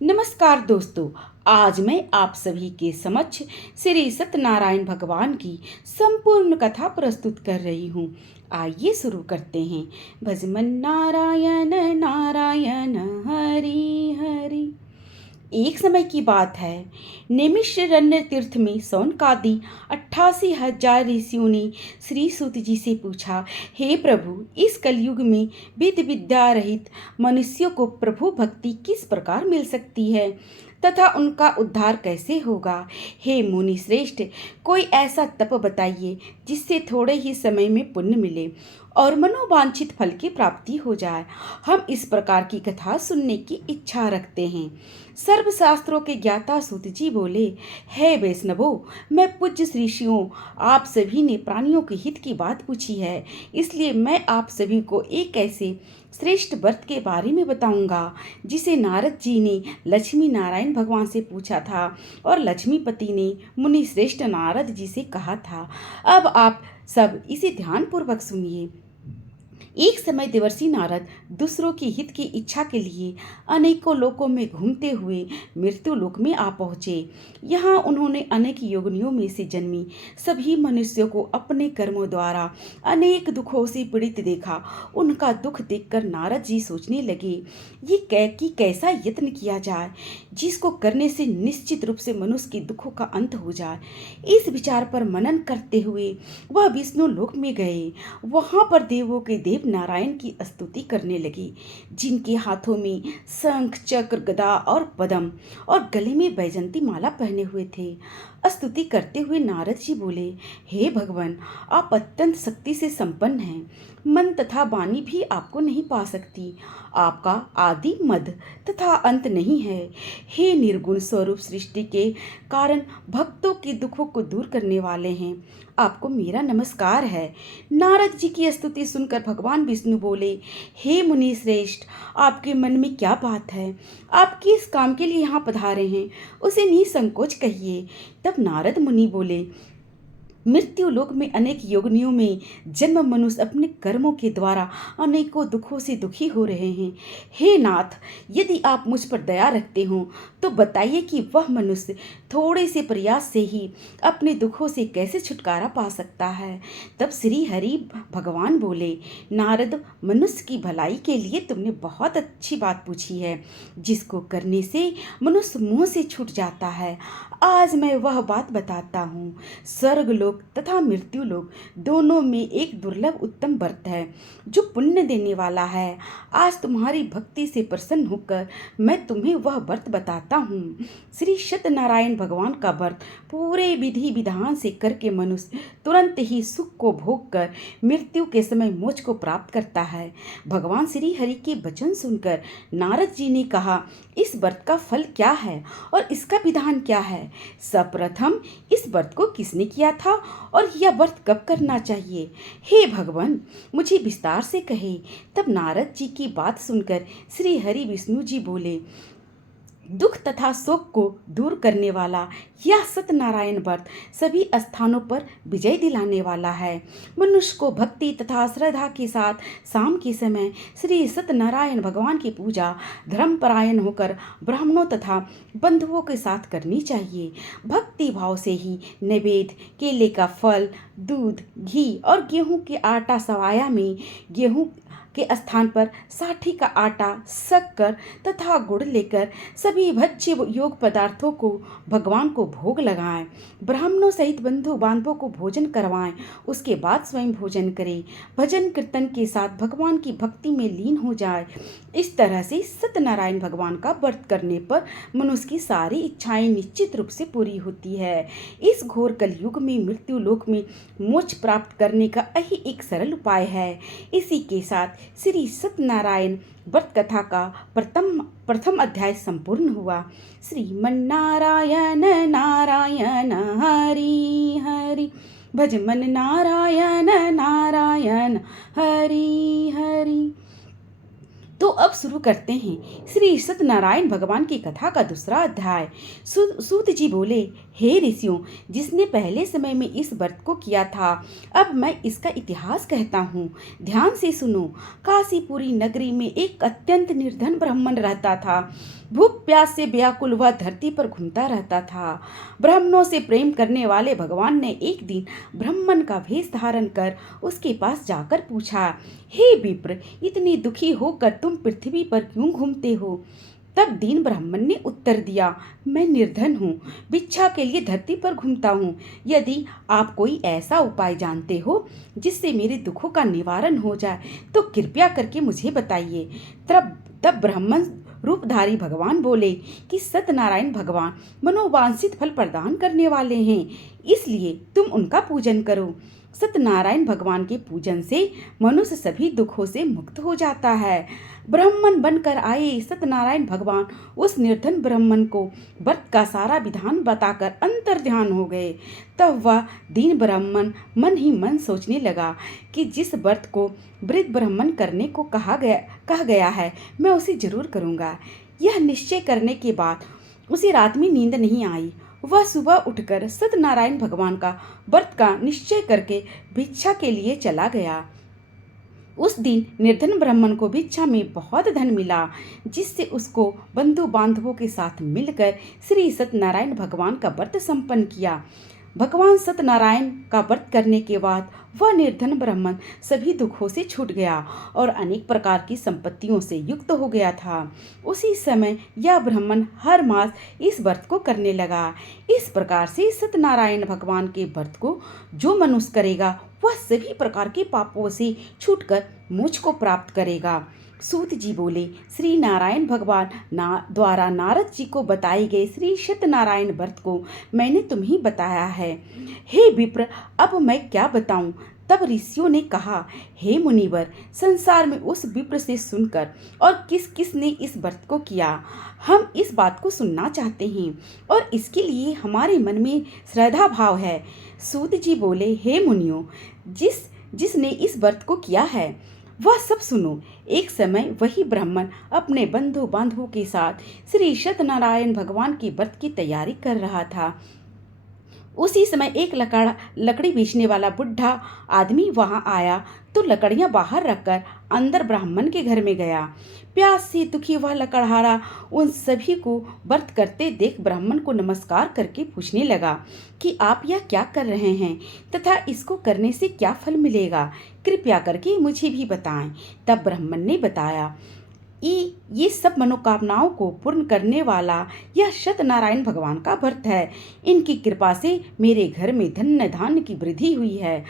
नमस्कार दोस्तों। आज मैं आप सभी के समक्ष श्री सत्यनारायण भगवान की संपूर्ण कथा प्रस्तुत कर रही हूँ। आइए शुरू करते हैं। भजमन नारायण नारायण हरि हरि। एक समय की बात है, नैमिषारण्य तीर्थ में सौनकादि 88,000 ऋषियों ने श्री सूत जी से पूछा, हे प्रभु, इस कलयुग में विद्या विद्या रहित मनुष्यों को प्रभु भक्ति किस प्रकार मिल सकती है तथा उनका उद्धार कैसे होगा। हे मुनि श्रेष्ठ, कोई ऐसा तप बताइए जिससे थोड़े ही समय में पुण्य मिले और मनोवांछित फल की प्राप्ति हो जाए। हम इस प्रकार की कथा सुनने की इच्छा रखते हैं। सर्वशास्त्रों के ज्ञाता सूत जी बोले, हे वैष्णवों, मैं पूज्य ऋषियों, आप सभी ने प्राणियों के हित की बात पूछी है, इसलिए मैं आप सभी को एक ऐसे श्रेष्ठ व्रत के बारे में बताऊंगा जिसे नारद जी ने लक्ष्मी नारायण भगवान से पूछा था और लक्ष्मीपति ने मुनि श्रेष्ठ नारद जी से कहा था। अब आप सब इसे ध्यानपूर्वक सुनिए। एक समय देवर्षि नारद दूसरों के हित की इच्छा के लिए अनेकों लोकों में घूमते हुए मृत्यु लोक में आ पहुँचे। यहाँ उन्होंने अनेक योनियों में से जन्मी सभी मनुष्यों को अपने कर्मों द्वारा अनेक दुखों से पीड़ित देखा। उनका दुख देखकर नारद जी सोचने लगे, ये कि कैसा यत्न किया जाए जिसको करने से निश्चित रूप से मनुष्य के दुखों का अंत हो जाए। इस विचार पर मनन करते हुए वह विष्णु लोक में गए। वहां पर देवों के देव नारायण की स्तुति करने लगे, जिनके हाथों में शंख चक्र गदा और पद्म और गले में बैजंती माला पहने हुए थे। स्तुति करते हुए नारद जी बोले, हे भगवान, आप अत्यंत शक्ति से संपन्न हैं। मन तथा वाणी भी आपको नहीं पा सकती। आपका आदि मध्य तथा अंत नहीं है। हे निर्गुण स्वरूप, सृष्टि के कारण भक्तों के दुखों को दूर करने वाले हैं, आपको मेरा नमस्कार है। नारद जी की स्तुति सुनकर भगवान विष्णु बोले, हे मुनि श्रेष्ठ, आपके मन में क्या बात है? आप किस काम के लिए यहाँ पधारे हैं, उसे निसंकोच कहिए। तब नारद मुनि बोले, मृत्यु लोक में अनेक योनियों में जन्म मनुष्य अपने कर्मों के द्वारा अनेकों दुखों से दुखी हो रहे हैं। हे नाथ, यदि आप मुझ पर दया रखते हो तो बताइए कि वह मनुष्य थोड़े से प्रयास से ही अपने दुखों से कैसे छुटकारा पा सकता है। तब श्री हरि भगवान बोले, नारद, मनुष्य की भलाई के लिए तुमने बहुत अच्छी बात पूछी है, जिसको करने से मनुष्य मुंह से छूट जाता है। आज मैं वह बात बताता हूँ। स्वर्ग लोक तथा मृत्यु लोक दोनों में एक दुर्लभ उत्तम व्रत है जो पुण्य देने वाला है। आज तुम्हारी भक्ति से प्रसन्न होकर मैं तुम्हें वह व्रत बताता हूँ। श्री सत्यनारायण भगवान का व्रत पूरे विधि विधान से करके मनुष्य तुरंत ही सुख को भोग कर मृत्यु के समय मोक्ष को प्राप्त करता है। भगवान श्री हरि के वचन सुनकर नारद जी ने कहा, इस व्रत का फल क्या है और इसका विधान क्या है? सर्वप्रथम इस व्रत को किसने किया था और यह व्रत कब करना चाहिए? हे भगवान, मुझे विस्तार से कहे। तब नारद जी की बात सुनकर श्री हरि विष्णु जी बोले, दुख तथा शोक को दूर करने वाला यह सत्यनारायण व्रत सभी स्थानों पर विजय दिलाने वाला है। मनुष्य को भक्ति तथा श्रद्धा के साथ शाम के समय श्री सत्यनारायण भगवान की पूजा धर्मपरायण होकर ब्राह्मणों तथा बंधुओं के साथ करनी चाहिए। भक्ति भाव से ही नैवेद्य, केले का फल, दूध, घी और गेहूं के आटा सवाया में गेहूं के स्थान पर साठी का आटा, शक्कर तथा गुड़ लेकर सभी भक्ष्य योग पदार्थों को भगवान को भोग लगाएं। ब्राह्मणों सहित बंधु बांधवों को भोजन करवाएं। उसके बाद स्वयं भोजन करें। भजन कीर्तन के साथ भगवान की भक्ति में लीन हो जाए। इस तरह से सत्यनारायण भगवान का व्रत करने पर मनुष्य की सारी इच्छाएं निश्चित रूप से पूरी होती है। इस घोर कलयुग में मृत्यु लोक में मोक्ष प्राप्त करने का यही एक सरल उपाय है। इसी के साथ श्री सत्यनारायण व्रत कथा का प्रथम अध्याय संपूर्ण हुआ। श्रीमन्नारायण नारायण हरि हरि, भजमन नारायण नारायण हरि हरि। तो अब शुरू करते हैं श्री सत्यनारायण भगवान की कथा का दूसरा अध्याय। सूत जी बोले, हे ऋषियों, जिसने पहले समय में इस व्रत को किया था, अब मैं इसका इतिहास कहता हूँ। ध्यान से सुनो। काशीपुरी नगरी में एक अत्यंत निर्धन ब्राह्मण रहता था। भूख प्यास से व्याकुल वह धरती पर घूमता रहता था। ब्राह्मणों से प्रेम करने वाले भगवान ने एक दिन ब्राह्मण का भेष धारण कर उसके पास जाकर पूछा, हे विप्र, इतनी दुखी होकर तुम पृथ्वी पर क्यों घूमते हो? तब दीन ब्राह्मण ने उत्तर दिया, मैं निर्धन हूँ, भिक्षा के लिए धरती पर घूमता हूँ। यदि आप कोई ऐसा उपाय जानते हो जिससे मेरे दुखों का निवारण हो जाए तो कृपया करके मुझे बताइए। तब ब्राह्मण रूपधारी भगवान बोले कि सत्यनारायण भगवान मनोवांछित फल प्रदान करने वाले हैं, इसलिए तुम उनका पूजन करो। सत्यनारायण भगवान के पूजन से मनुष्य सभी दुखों से मुक्त हो जाता है। ब्राह्मण बनकर आए सत्यनारायण भगवान उस निर्धन ब्राह्मण को व्रत का सारा विधान बताकर अंतर्ध्यान हो गए। तब वह दीन ब्राह्मण मन ही मन सोचने लगा कि जिस व्रत को वृद्ध ब्राह्मण करने को कहा गया है, मैं उसे जरूर करूँगा। यह निश्चय करने के बाद उसे रात में नींद नहीं आई। वह सुबह उठकर सत्यनारायण भगवान का व्रत का निश्चय करके भिक्षा के लिए चला गया। उस दिन निर्धन ब्राह्मण को भिक्षा में बहुत धन मिला, जिससे उसको बंधु बांधवों के साथ मिलकर श्री सत्यनारायण भगवान का व्रत संपन्न किया। भगवान सत्यनारायण का व्रत करने के बाद वह निर्धन ब्राह्मण सभी दुखों से छूट गया और अनेक प्रकार की संपत्तियों से युक्त हो गया था। उसी समय यह ब्राह्मण हर मास इस व्रत को करने लगा। इस प्रकार से सत्यनारायण भगवान के व्रत को जो मनुष्य करेगा वह सभी प्रकार के पापों से छूटकर मोक्ष को प्राप्त करेगा। सूत जी बोले, श्री नारायण भगवान द्वारा नारद जी को बताए गए श्री सत्यनारायण व्रत को मैंने तुम्हें बताया है। हे विप्र, अब मैं क्या बताऊं? तब ऋषियों ने कहा, हे मुनिवर, संसार में उस विप्र से सुनकर और किस किस ने इस व्रत को किया, हम इस बात को सुनना चाहते हैं और इसके लिए हमारे मन में श्रद्धा भाव है। सूत जी बोले, हे मुनियों, जिसने इस व्रत को किया है वह सब सुनो। एक समय वही ब्राह्मण अपने बंधु बांधवों के साथ श्री सत्यनारायण भगवान के व्रत की तैयारी कर रहा था। उसी समय एक लकड़ी बेचने वाला बुढ़ा आदमी वहां आया तो लकड़ियां बाहर रखकर अंदर ब्राह्मण के घर में गया। प्यास से दुखी वह लकड़हारा उन सभी को व्रत करते देख ब्राह्मण को नमस्कार करके पूछने लगा कि आप यह क्या कर रहे हैं तथा इसको करने से क्या फल मिलेगा, कृपया करके मुझे भी बताएं। तब ब्राह्मण ने बताया, ये सब मनोकामनाओं को पूर्ण करने वाला यह सत्यनारायण भगवान का व्रत है। इनकी कृपा से मेरे घर में धन्य धान्य की वृद्धि हुई है।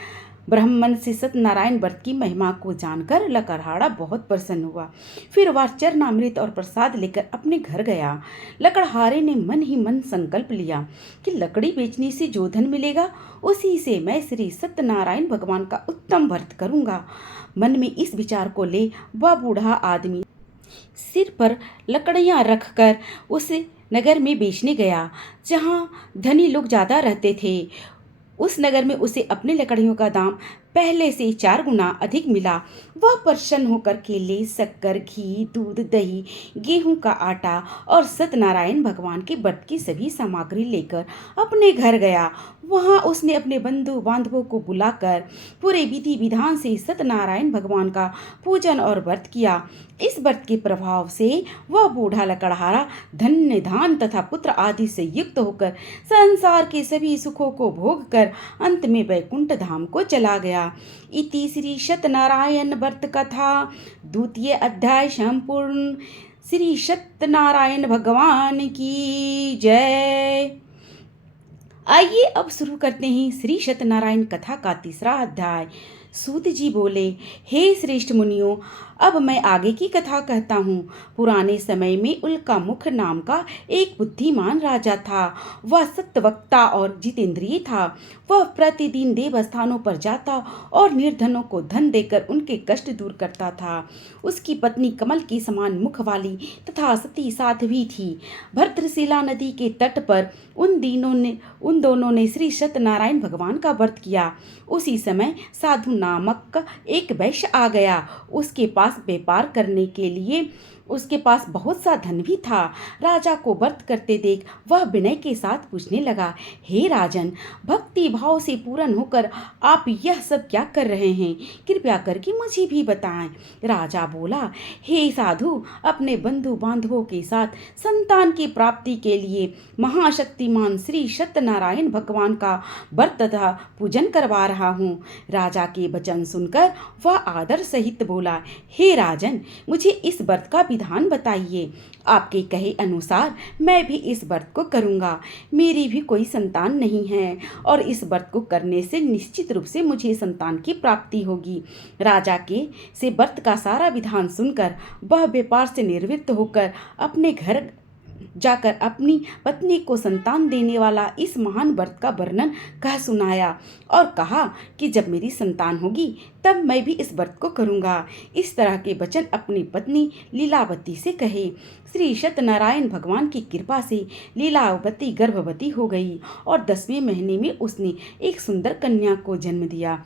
ब्राह्मण से सत्यनारायण व्रत की महिमा को जानकर लकड़हारा बहुत प्रसन्न हुआ। फिर वह चरणामृत और प्रसाद लेकर अपने घर गया। लकड़हारे ने मन ही मन संकल्प लिया कि लकड़ी बेचने से जो धन मिलेगा उसी से मैं श्री सत्यनारायण भगवान का उत्तम व्रत करूंगा। मन में इस विचार को ले वह बूढ़ा आदमी सिर पर लकड़ियां रखकर उस नगर में बेचने गया जहां धनी लोग ज्यादा रहते थे। उस नगर में उसे अपने लकड़ियों का दाम पहले से 4 गुना अधिक मिला। वह प्रसन्न होकर केले, शक्कर, घी, दूध, दही, गेहूं का आटा और सत्यनारायण भगवान के व्रत की सभी सामग्री लेकर अपने घर गया। वहां उसने अपने बंधु बांधवों को बुलाकर पूरे विधि विधान से सत्यनारायण भगवान का पूजन और व्रत किया। इस व्रत के प्रभाव से वह बूढ़ा लकड़हारा धन्य धान तथा पुत्र आदि से युक्त होकर संसार के सभी सुखों को भोग कर अंत में वैकुंठ धाम को चला गया। इति श्री सत्यनारायण व्रत कथा द्वितीय अध्याय संपूर्ण। श्री सत्यनारायण भगवान की जय। आइए अब शुरू करते हैं श्री सत्यनारायण कथा का तीसरा अध्याय। सूत जी बोले, हे श्रेष्ठ मुनियों, अब मैं आगे की कथा कहता हूँ। पुराने समय में उल्का मुख नाम का एक बुद्धिमान राजा था। वह सत्यवक्ता और जितेंद्रिय था। वह प्रतिदिन देवस्थानों पर जाता और निर्धनों को धन देकर उनके कष्ट दूर करता था। उसकी पत्नी कमल की समान मुख वाली तथा सती साध्वी थी। भद्रशिला नदी के तट पर उन दोनों ने श्री सत्यनारायण भगवान का व्रत किया। उसी समय साधु नामक एक वैश्य आ गया। उसके पास पास व्यापार करने के लिए उसके पास बहुत सा धन भी था। राजा को व्रत करते देख वह विनय के साथ पूछने लगा, हे राजन, भक्ति भाव से पूर्ण होकर आप यह सब क्या कर रहे हैं? कृपया करके मुझे भी बताएं। राजा बोला, हे साधु, अपने बंधु बांधवों के साथ संतान की प्राप्ति के लिए महाशक्तिमान श्री सत्यनारायण भगवान का व्रत तथा पूजन करवा रहा हूँ। राजा के वचन सुनकर वह आदर सहित बोला, हे राजन, मुझे इस व्रत का विधान बताइए। आपके कहे अनुसार मैं भी इस व्रत को करूँगा। मेरी भी कोई संतान नहीं है और इस व्रत को करने से निश्चित रूप से मुझे संतान की प्राप्ति होगी। राजा के से व्रत का सारा विधान सुनकर वह व्यापार से निवृत्त होकर अपने घर जाकर अपनी पत्नी को संतान देने वाला इस महान व्रत का वर्णन कह सुनाया और कहा कि जब मेरी संतान होगी तब मैं भी इस व्रत को करूँगा। इस तरह के वचन अपनी पत्नी लीलावती से कहे। श्री सत्यनारायण भगवान की कृपा से लीलावती गर्भवती हो गई और 10वें महीने में उसने एक सुंदर कन्या को जन्म दिया।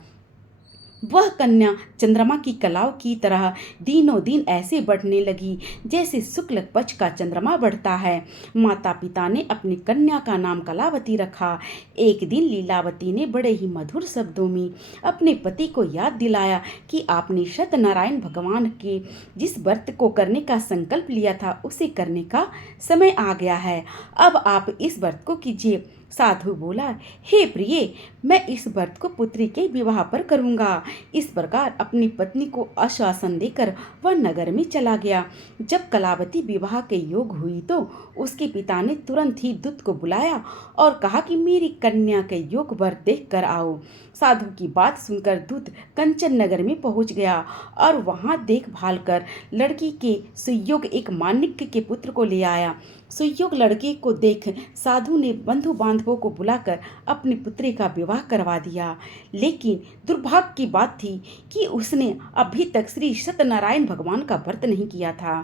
वह कन्या चंद्रमा की कलाओं की तरह दिनों दिन ऐसे बढ़ने लगी जैसे शुक्ल पक्ष का चंद्रमा बढ़ता है। माता पिता ने अपनी कन्या का नाम कलावती रखा। एक दिन लीलावती ने बड़े ही मधुर शब्दों में अपने पति को याद दिलाया कि आपने सत्यनारायण भगवान के जिस व्रत को करने का संकल्प लिया था उसे करने का समय आ गया है। अब आप इस व्रत को कीजिए। साधु बोला, हे प्रिय, मैं इस व्रत को पुत्री के विवाह पर करूँगा। इस प्रकार अपनी पत्नी को आश्वासन देकर वह नगर में चला गया। जब कलावती विवाह के योग हुई तो उसके पिता ने तुरंत ही दूत को बुलाया और कहा कि मेरी कन्या के योग वर देख कर आओ। साधु की बात सुनकर दूत कंचन नगर में पहुंच गया और वहां देखभाल कर लड़की के सुयोग एक माणिक्य के पुत्र को ले आया। सुयोग लड़के को देख साधु ने बंधु बांधवों को बुलाकर अपनी पुत्री का विवाह करवा दिया। लेकिन दुर्भाग्य की बात थी कि उसने अभी तक श्री सत्यनारायण भगवान का व्रत नहीं किया था।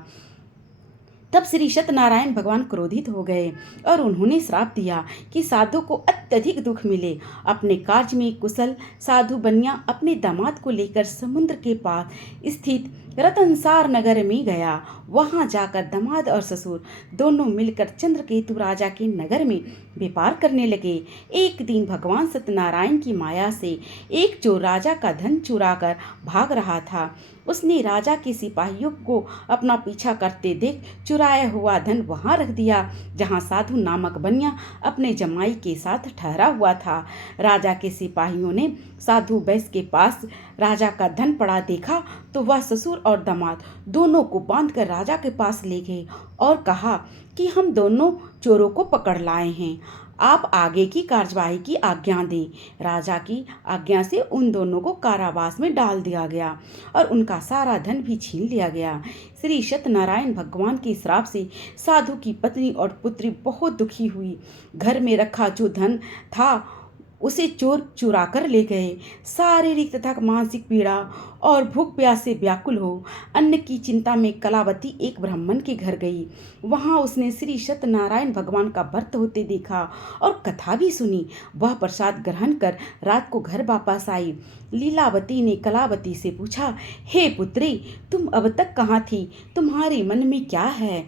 तब श्री सत्यनारायण भगवान क्रोधित हो गए और उन्होंने श्राप दिया कि साधु को अत्यधिक दुख मिले। अपने कार्य में कुशल साधु बनिया अपने दामाद को लेकर समुद्र के पास स्थित रतनसार नगर में गया। वहां जाकर दामाद और ससुर दोनों मिलकर चंद्रकेतु राजा के नगर में व्यापार करने लगे। एक दिन भगवान सत्यनारायण की माया से एक चोर राजा का धन चुराकर भाग रहा था। उसने राजा के सिपाहियों को अपना पीछा करते देख चुराया हुआ धन वहां रख दिया जहां साधु नामक बनिया अपने जमाई के साथ ठहरा हुआ था। राजा के सिपाहियों ने साधु वैश्य के पास राजा का धन पड़ा देखा तो वह ससुर और दामाद दोनों को बांधकर राजा के पास ले गए और कहा कि हम दोनों चोरों को पकड़ लाए हैं, आप आगे की कार्यवाही की आज्ञा दें। राजा की आज्ञा से उन दोनों को कारावास में डाल दिया गया और उनका सारा धन भी छीन लिया गया। श्री सत्यनारायण भगवान के श्राप से साधु की पत्नी और पुत्री बहुत दुखी हुई। घर में रखा जो धन था उसे चोर चुरा कर ले गए। शारीरिक तथा मानसिक पीड़ा और भूख प्यास से व्याकुल हो अन्न की चिंता में कलावती एक ब्राह्मण के घर गई। वहां उसने श्री सत्यनारायण भगवान का व्रत होते देखा और कथा भी सुनी। वह प्रसाद ग्रहण कर रात को घर वापस आई। लीलावती ने कलावती से पूछा, हे पुत्री, तुम अब तक कहाँ थी? तुम्हारे मन में क्या है?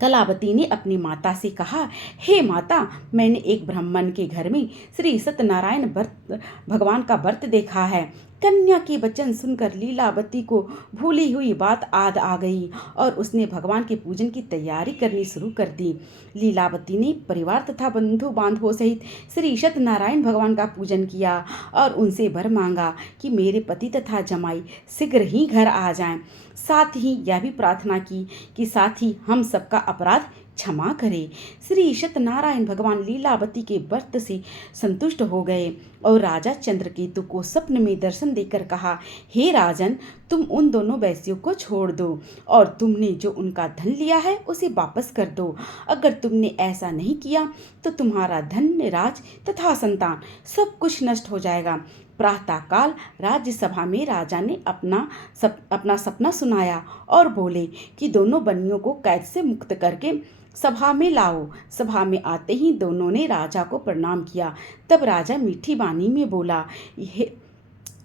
कलावती ने अपनी माता से कहा, हे माता, मैंने एक ब्राह्मण के घर में श्री सत्यनारायण भगवान का व्रत देखा है। कन्या के वचन सुनकर लीलावती को भूली हुई बात याद आ गई और उसने भगवान के पूजन की तैयारी करनी शुरू कर दी। लीलावती ने परिवार तथा बंधु बांधवों सहित श्री सत्यनारायण भगवान का पूजन किया और उनसे वर मांगा कि मेरे पति तथा जमाई शीघ्र ही घर आ जाएं। साथ ही यह भी प्रार्थना की कि साथ ही हम सबका अपराध क्षमा करे। श्री सत्यनारायण भगवान लीलावती के व्रत से संतुष्ट हो गए और राजा चंद्रकेतु को स्वप्न में दर्शन देकर कहा, हे राजन, तुम उन दोनों वैश्यों को छोड़ दो और तुमने जो उनका धन लिया है उसे वापस कर दो। अगर तुमने ऐसा नहीं किया तो तुम्हारा धन, राज तथा संतान सब कुछ नष्ट हो जाएगा। प्रातःकाल राज्यसभा में राजा ने अपना सपना सुनाया और बोले कि दोनों बनियों को कैद से मुक्त करके सभा में लाओ। सभा में आते ही दोनों ने राजा को प्रणाम किया। तब राजा मीठी वाणी में बोला,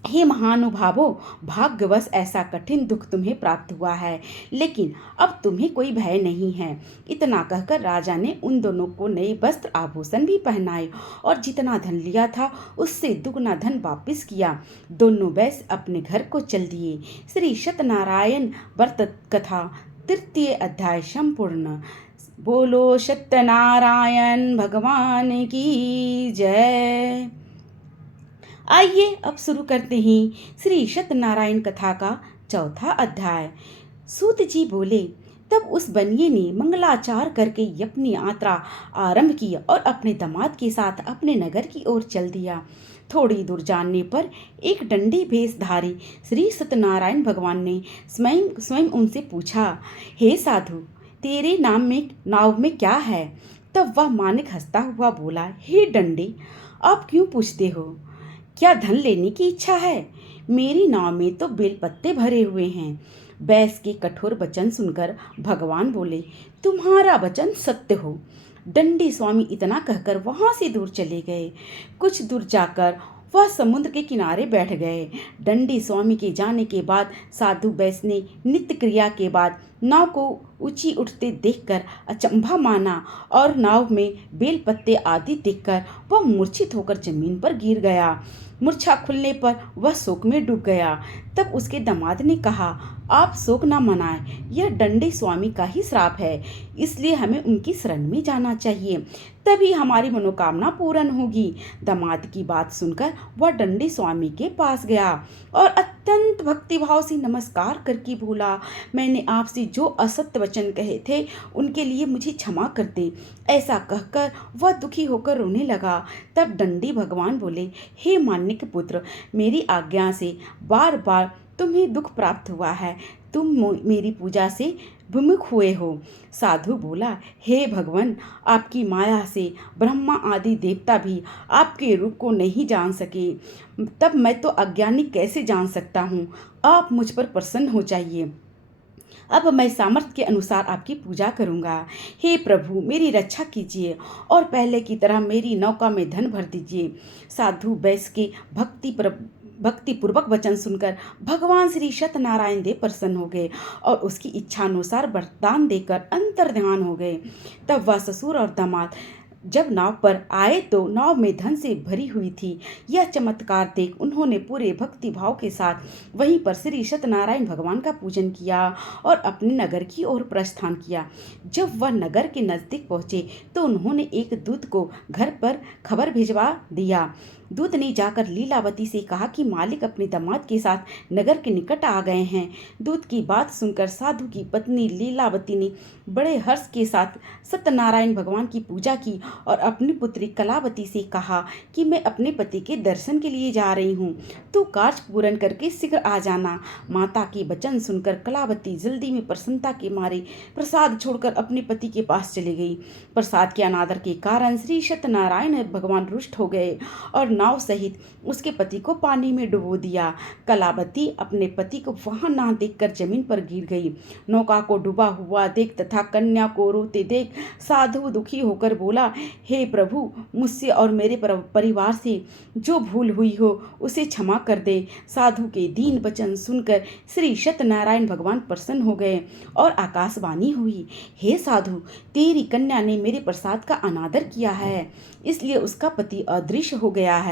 हे महानुभावों, भाग्यवश ऐसा कठिन दुख तुम्हें प्राप्त हुआ है, लेकिन अब तुम्हें कोई भय नहीं है। इतना कहकर राजा ने उन दोनों को नए वस्त्र आभूषण भी पहनाए और जितना धन लिया था उससे दुगना धन वापस किया। दोनों वैश्य अपने घर को चल दिए। श्री सत्यनारायण व्रत कथा तृतीय अध्याय संपूर्ण। बोलो सत्यनारायण भगवान की जय। आइए अब शुरू करते हैं श्री सत्यनारायण कथा का चौथा अध्याय। सूत जी बोले, तब उस बनिए ने मंगलाचार करके अपनी यात्रा आरंभ की और अपने दामाद के साथ अपने नगर की ओर चल दिया। थोड़ी दूर जाने पर एक दंडी भेषधारी श्री सत्यनारायण भगवान ने स्वयं स्वयं उनसे पूछा, हे साधु, तेरे नाव में क्या है? तब वह मानिक हंसता हुआ बोला, हे दंडी, आप क्यों पूछते हो? क्या धन लेने की इच्छा है? मेरी नाव में तो बेलपत्ते भरे हुए हैं। बैस के कठोर वचन सुनकर भगवान बोले, तुम्हारा वचन सत्य हो। दंडी स्वामी इतना कहकर वहां से दूर चले गए। कुछ दूर जाकर वह समुद्र के किनारे बैठ गए। दंडी स्वामी के जाने के बाद साधु बैस ने नित्य क्रिया के बाद नाव को ऊंची उठते देखकर अचंभा माना और नाव में बेलपत्ते आदि देखकर वह मूर्छित होकर जमीन पर गिर गया। मूर्छा खुलने पर वह शोक में डूब गया। तब उसके दामाद ने कहा, आप शोक न मनाएं, यह दंडी स्वामी का ही श्राप है, इसलिए हमें उनकी शरण में जाना चाहिए, तभी हमारी मनोकामना पूर्ण होगी। दामाद की बात सुनकर वह दंडी स्वामी के पास गया और अत्यंत भक्तिभाव से नमस्कार करके बोला, मैंने आपसे जो असत्य वचन कहे थे उनके लिए मुझे क्षमा कर दे। ऐसा कहकर वह दुखी होकर रोने लगा। तब दंडी भगवान बोले, हे मानिक पुत्र, मेरी आज्ञा से बार बार तुम्हें दुख प्राप्त हुआ है, तुम मेरी पूजा से विमुख हुए हो। साधु बोला, हे भगवान, आपकी माया से ब्रह्मा आदि देवता भी आपके रूप को नहीं जान सके, तब मैं तो अज्ञानी कैसे जान सकता हूँ। आप मुझ पर प्रसन्न हो जाइए। अब मैं सामर्थ्य के अनुसार आपकी पूजा करूंगा। हे प्रभु, मेरी रक्षा कीजिए और पहले की तरह मेरी नौका में धन भर दीजिए। साधु बैस के भक्तिपूर्वक वचन सुनकर भगवान श्री सत्यनारायण देव प्रसन्न हो गए और उसकी इच्छा अनुसार वरदान देकर अंतर्ध्यान हो गए। तब वह ससुर और दामाद जब नाव पर आए तो नाव में धन से भरी हुई थी। यह चमत्कार देख उन्होंने पूरे भक्ति भाव के साथ वहीं पर श्री सत्यनारायण भगवान का पूजन किया और अपने नगर की ओर प्रस्थान किया। जब वह नगर के नजदीक पहुंचे तो उन्होंने एक दूत को घर पर खबर भिजवा दिया। दूत ने जाकर लीलावती से कहा कि मालिक अपने दामाद के साथ नगर के निकट आ गए हैं। दूत की बात सुनकर साधु की पत्नी लीलावती ने बड़े हर्ष के साथ सत्यनारायण भगवान की पूजा की और अपनी पुत्री कलावती से कहा कि मैं अपने पति के दर्शन के लिए जा रही हूँ, तो कार्य पूर्ण करके शीघ्र आ जाना। माता की वचन सुनकर कलावती जल्दी में प्रसन्नता के मारे प्रसाद छोड़कर अपने पति के पास चली गई। प्रसाद के अनादर के कारण श्री सत्यनारायण भगवान रुष्ट हो गए और नाव सहित उसके पति को पानी में डुबो दिया। कलावती अपने पति को वहां ना देखकर जमीन पर गिर गई। नौका को डूबा हुआ देख तथा कन्या को रोते देख साधु दुखी होकर बोला, हे प्रभु, मुझसे और मेरे परिवार से जो भूल हुई हो उसे क्षमा कर दे। साधु के दीन वचन सुनकर श्री सत्यनारायण भगवान प्रसन्न हो गए और आकाशवाणी हुई, हे साधु, तेरी कन्या ने मेरे प्रसाद का अनादर किया है, इसलिए उसका पति अदृश्य हो गया है।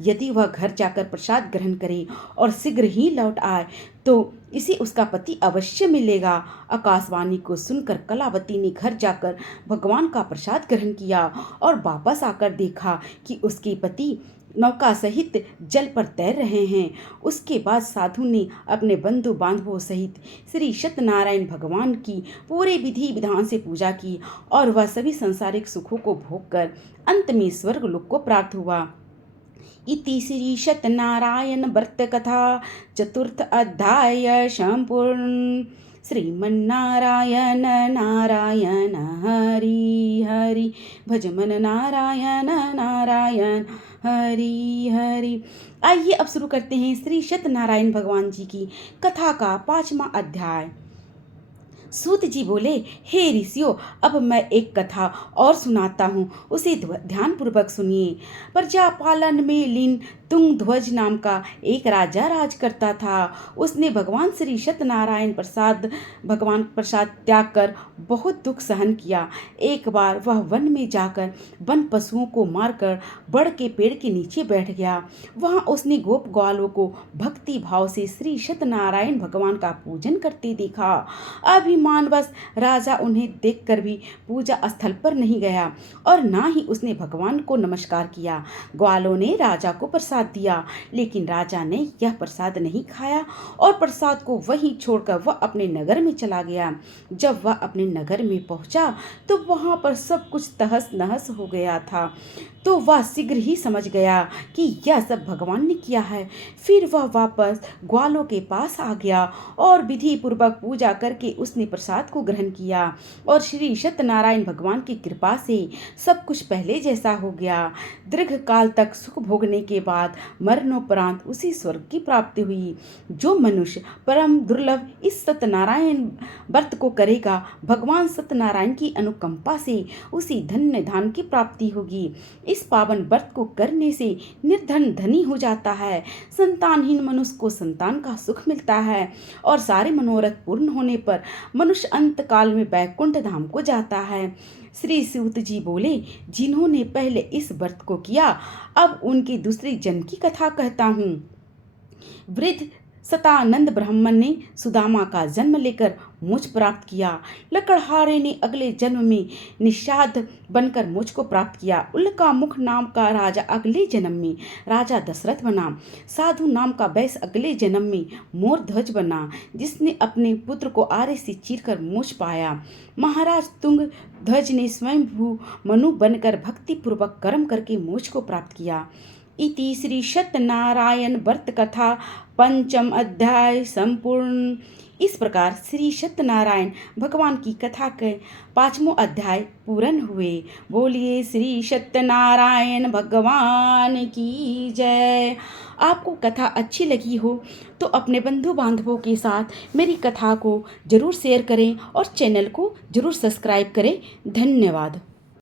यदि वह घर जाकर प्रसाद ग्रहण करे और शीघ्र ही लौट आए तो इसे उसका पति अवश्य मिलेगा। आकाशवाणी को सुनकर कलावती ने घर जाकर भगवान का प्रसाद ग्रहण किया और वापस आकर देखा कि उसके पति नौका सहित जल पर तैर रहे हैं। उसके बाद साधु ने अपने बंधु बांधवों सहित श्री सत्यनारायण भगवान की पूरे विधि विधान से पूजा की और वह सभी संसारिक सुखों को भोग कर अंत में स्वर्ग लोक को प्राप्त हुआ। इति श्री सत्यनारायण व्रत कथा चतुर्थ अध्याय संपूर्ण। श्रीमन्नारायण नारायण हरि हरि, भजमन नारायण नारायण हरि हरि। आइए अब शुरू करते हैं श्री सत्यनारायण भगवान जी की कथा का 5वां अध्याय। सूत जी बोले, हे ऋषियों, अब मैं एक कथा और सुनाता हूँ, उसे ध्यानपूर्वक सुनिए। प्रजापालन में लीन तुंगध्वज नाम का एक राजा राज करता था। उसने भगवान प्रसाद त्याग कर बहुत दुख सहन किया। एक बार वह वन में जाकर वन पशुओं को मारकर बड़ के पेड़ के नीचे बैठ गया। वहां उसने गोप ग्वालों को भक्ति भाव से श्री सत्यनारायण भगवान का पूजन करते देखा। अभिमानवश राजा उन्हें देखकर भी पूजा स्थल पर नहीं गया और ना ही उसने भगवान को नमस्कार किया। ग्वालों ने राजा को प्रसाद दिया, लेकिन राजा ने यह प्रसाद नहीं खाया और प्रसाद को वहीं छोड़कर वह अपने नगर में चला गया। जब वह अपने नगर में पहुंचा तो वहां पर सब कुछ तहस नहस हो गया था। तो वह शीघ्र ही समझ गया कि यह सब भगवान ने किया है। फिर वह वापस ग्वालों के पास आ गया और विधि पूर्वक पूजा करके उसने प्रसाद को ग्रहण किया और श्री सत्यनारायण भगवान की कृपा से सब कुछ पहले जैसा हो गया। दीर्घ काल तक सुख भोगने के बाद मरणोपरांत उसी स्वर्ग की प्राप्ति हुई। जो मनुष्य परम दुर्लभ इस सत्यनारायण व्रत को करेगा, भगवान सत्यनारायण की अनुकंपा से उसी धन्य धाम की प्राप्ति होगी। इस पावन व्रत को करने से निर्धन धनी हो जाता है, संतानहीन मनुष्य को संतान का सुख मिलता है और सारे मनोरथ पूर्ण होने पर मनुष्य अंत काल में वैकुंठ धाम को जाता है। श्री सूत जी बोले, जिन्होंने पहले इस व्रत को किया, अब उनकी दूसरी जन्म की कथा कहता हूँ। वृद्ध सतानंद ब्राह्मण ने सुदामा का जन्म लेकर मोक्ष प्राप्त किया। लकड़हारे ने अगले जन्म में निषाद बनकर मोक्ष को प्राप्त किया। उल्का मुख नाम का राजा अगले जन्म में राजा दशरथ बना। साधु नाम का वैश्य अगले जन्म में मोरध्वज बना, जिसने अपने पुत्र को आरे से चीरकर मोक्ष पाया। महाराज तुंगध्वज ने स्वयंभू मनु बनकर भक्ति पूर्वक कर्म करके मोक्ष को प्राप्त किया। इति श्री सत्यनारायण व्रत कथा पंचम अध्याय संपूर्ण। इस प्रकार श्री सत्यनारायण भगवान की कथा के 5वां अध्याय पूर्ण हुए। बोलिए श्री सत्यनारायण भगवान की जय। आपको कथा अच्छी लगी हो तो अपने बंधु बांधवों के साथ मेरी कथा को जरूर शेयर करें और चैनल को जरूर सब्सक्राइब करें। धन्यवाद।